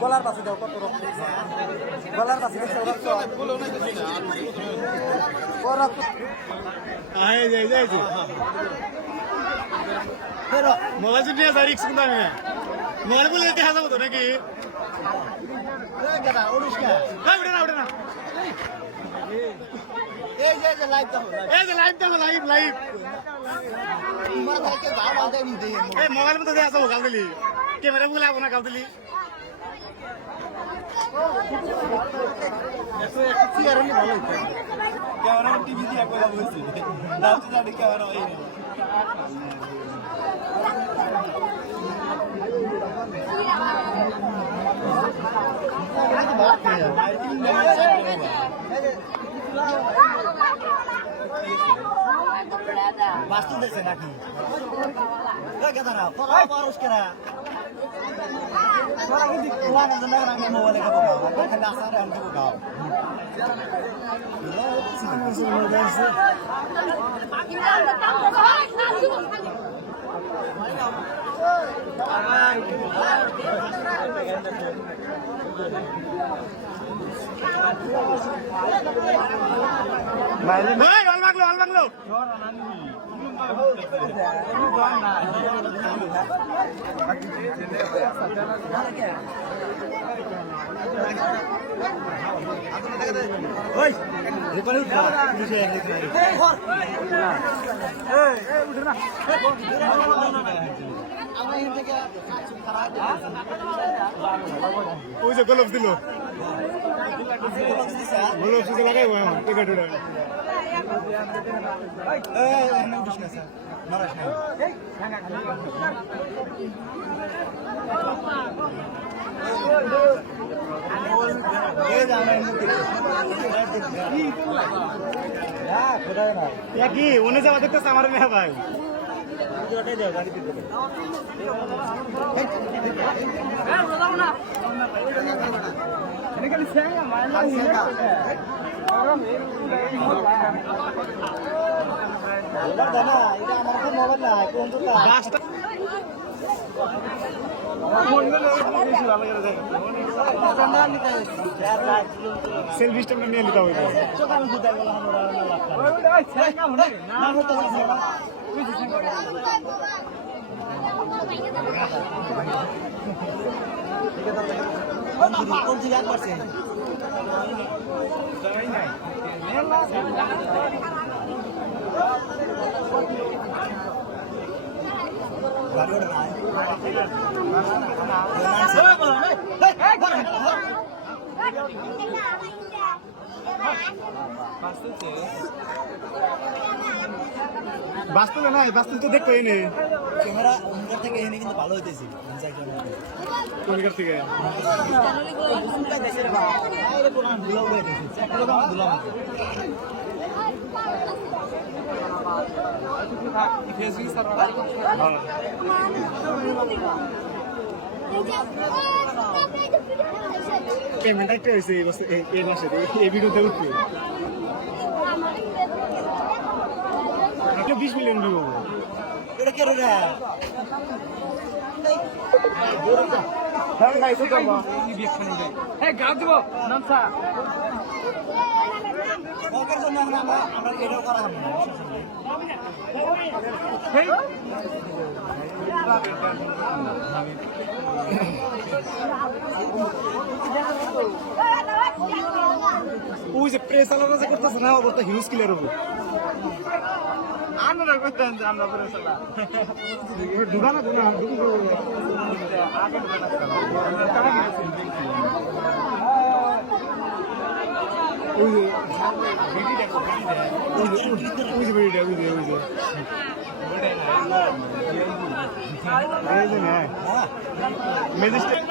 গলার পাশে দাও কত রক্ত গলার পাশে রক্ত মোবাইল নিয়ে যাই রিক্স কিন্তু আমি মোবাইল বলে দেখা যাবো তো নাকি উঠে না এই যে লাইভ দেখো লাইভ মোবাইল মতো দেখা যাবো কাল দিলি ক্যামেরা বলে লাগবো না কাল দিলি ক্যামেরা টিভি দিয়ে একবার বলছি ক্যামেরা বাস্তু দেখছে নাকি পারস কেনা মোবাইলে খাবো খালি আসার আমি খাবো গাও বাংলো ওই যে গোলপ দিল গোলপ দিতে লাগাইবো এখন টিকা টুটা কি উনি যাওয়া দেখতেছে আমার মেয়ে ভাই সেলফি স্ট্যান্ড নিয়ে নিতে হবে কোন থেকে এক পারছেন বাস্তবে নাই বাস্তব তো দেখতে নেই ক্যামেরা থেকে এনে কিন্তু ভালো হইতেছে কোনকার থেকে পেমেন্ট একটা হয়েছে এই মাসে এই ভিডিওতে উঠবে 20 মিলিয়ন ভিউ এটা কে রে গাছ দিব নামসা জন্য আমরা এটাও করা হবে ওই যে প্রেস আলাদা যে করতেছে না অবস্থা হিউজ ক্লিয়ার হবো আমরা করতেন যে আমরা প্রেস আলাদা ঢুকানো না ওই যে ম্যাজিস্ট্রেট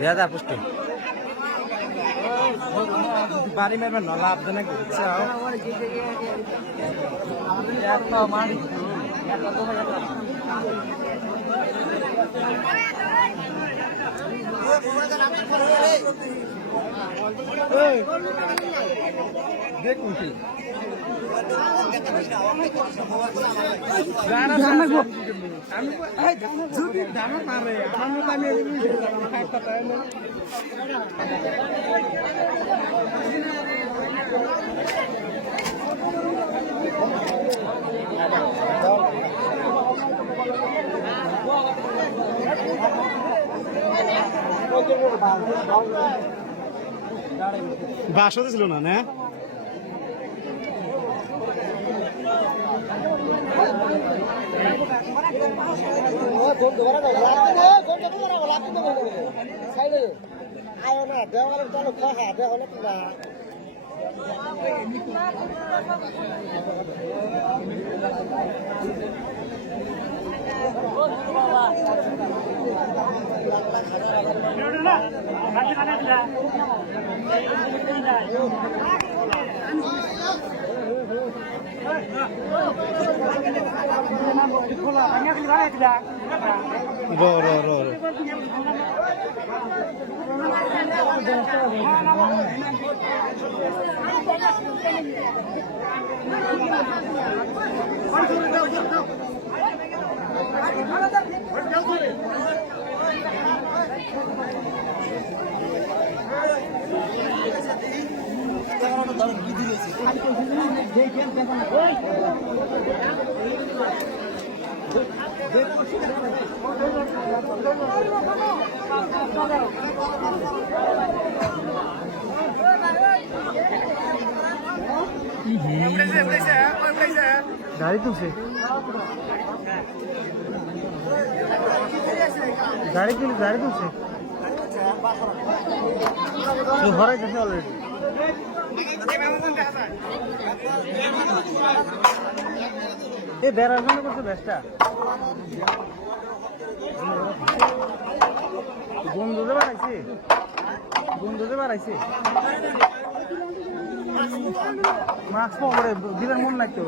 দাদা পুষ্টি বাড়ি মারবেন না লাভজনক হচ্ছে দেখুন কি যদি দাম পারে আমার মতো আমি বাসতে ছিল না না গাড়ি তুলছে গাড়ি তুলছে ঘরে গেছে অলরেডি এই বেড়ার জন্য করছে বেশটা বন্ধুদের বাড়াইছে মাস্ক পরে দিবেন মন লাগতো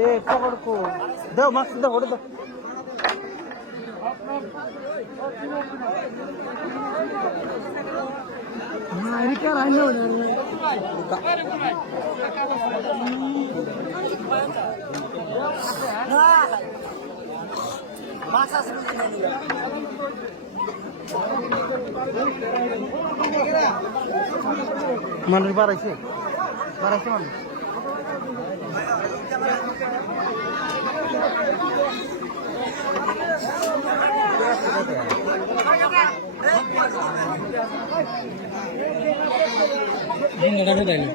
এ পকড় কো দাও মাস্ক দাও ওটা দাও Amerika raya masa sebelumnya nih. Manur baraise manur. Ini nggak ada tadi.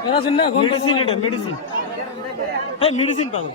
Kerasin na medicine. Hey, medicine pago.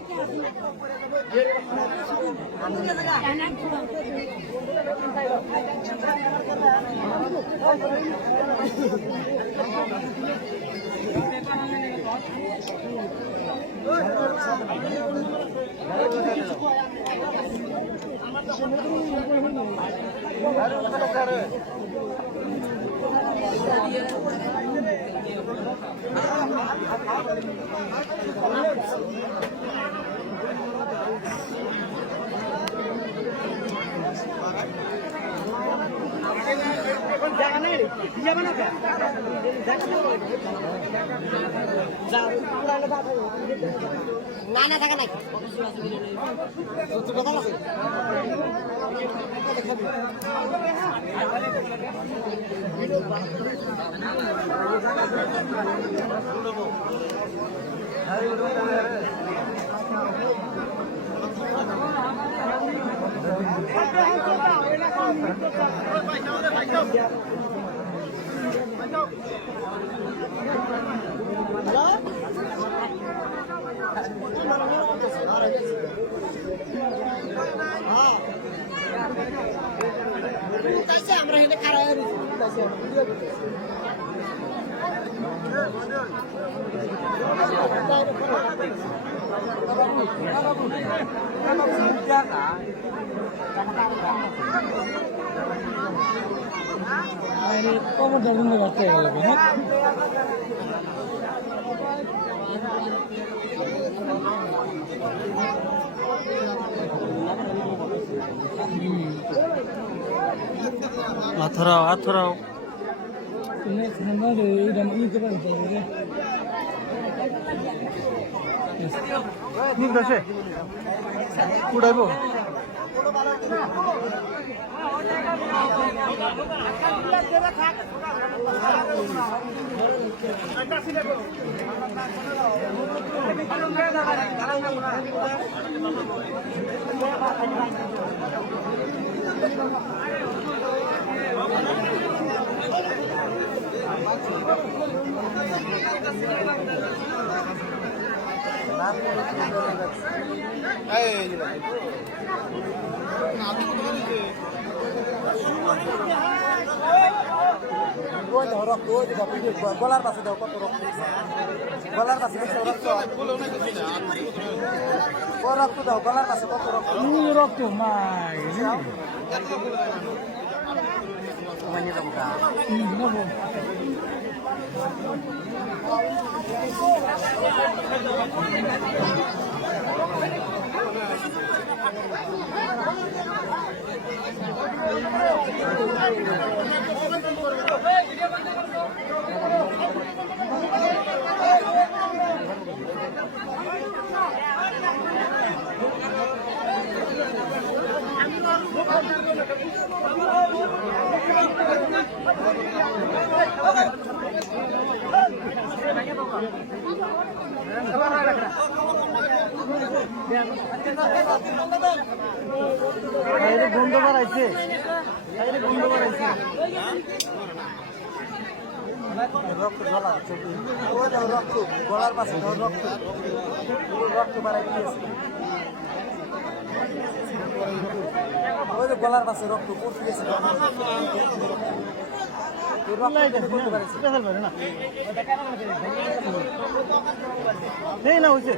Mana jangan naik. Thank you. আমরা এখানে খারাপ কবর বন্ধ করতে গেল আথরাও আথরাও ঠিক আছে উড়াইব গলার পাশে দাও কত রক্ত গলার পাশে রক্ত রক্ত দাও গলার পাশে কত রক্ত রক্ত মাই গন্ধ বাড়াইছে গন্ধ বাড়াইছে রক্ত গলা রক্ত গলার পাশে রক্ত রক্ত বাড়াই দিয়েছে ওই যে গলার পাশে রক্ত পড়তে গেছে না হয়েছে